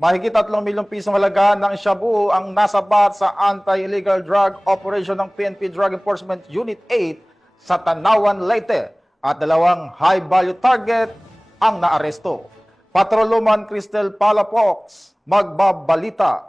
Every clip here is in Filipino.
Mahigit 3 milyong pisong halaga ng shabu ang nasabat sa anti-illegal drug operation ng PNP Drug Enforcement Unit 8 sa Tanawan, Leyte at 2 high-value target ang naaresto. Patroluman Cristel Palafox, magbabalita.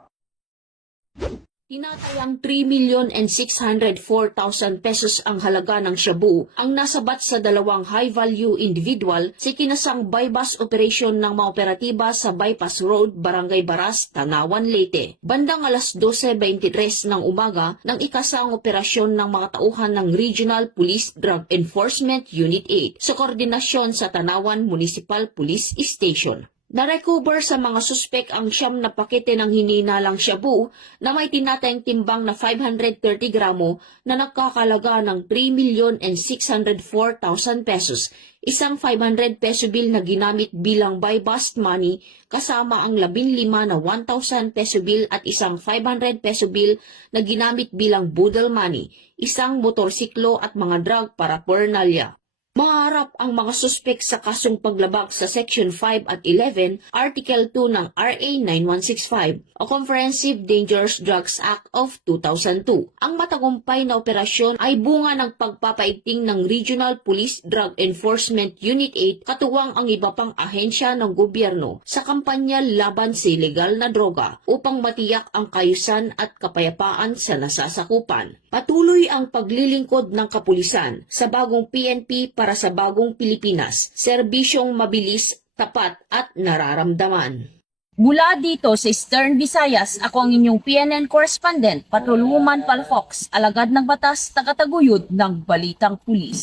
Tinatayang 3,604,000 pesos ang halaga ng shabu ang nasabat sa 2 high-value individual sa kinasang bypass operation ng mga operatiba sa Bypass Road, Barangay Baras, Tanawan, Leyte. Bandang alas 12:23 ng umaga nang ikasang operasyon ng mga tauhan ng Regional Police Drug Enforcement Unit 8 sa koordinasyon sa Tanawan Municipal Police Station. Narecover sa mga suspek ang 9 na pakete ng hininalang shabu na may tinatayang timbang na 530 gramo na nagkakalaga ng 3,604,000 pesos, isang 500 peso bill na ginamit bilang buy bust money kasama ang 15 na 1,000 peso bill at isang 500 peso bill na ginamit bilang budol money, isang motorsiklo at mga drug paraphernalia. Maharap ang mga suspek sa kasong paglabag sa Section 5 at 11, Article 2 ng RA 9165 o Comprehensive Dangerous Drugs Act of 2002. Ang matagumpay na operasyon ay bunga ng pagpapaigting ng Regional Police Drug Enforcement Unit 8 katuwang ang iba pang ahensya ng gobyerno sa kampanya laban sa ilegal na droga upang matiyak ang kaayusan at kapayapaan sa nasasakupan. Patuloy ang paglilingkod ng kapulisan sa bagong PNP para sa bagong Pilipinas, serbisyong mabilis, tapat at nararamdaman. Mula dito sa Eastern Visayas, ako ang inyong PNN correspondent, Patrolwoman Palafox, alagad ng batas, tagataguyod ng Balitang Pulis.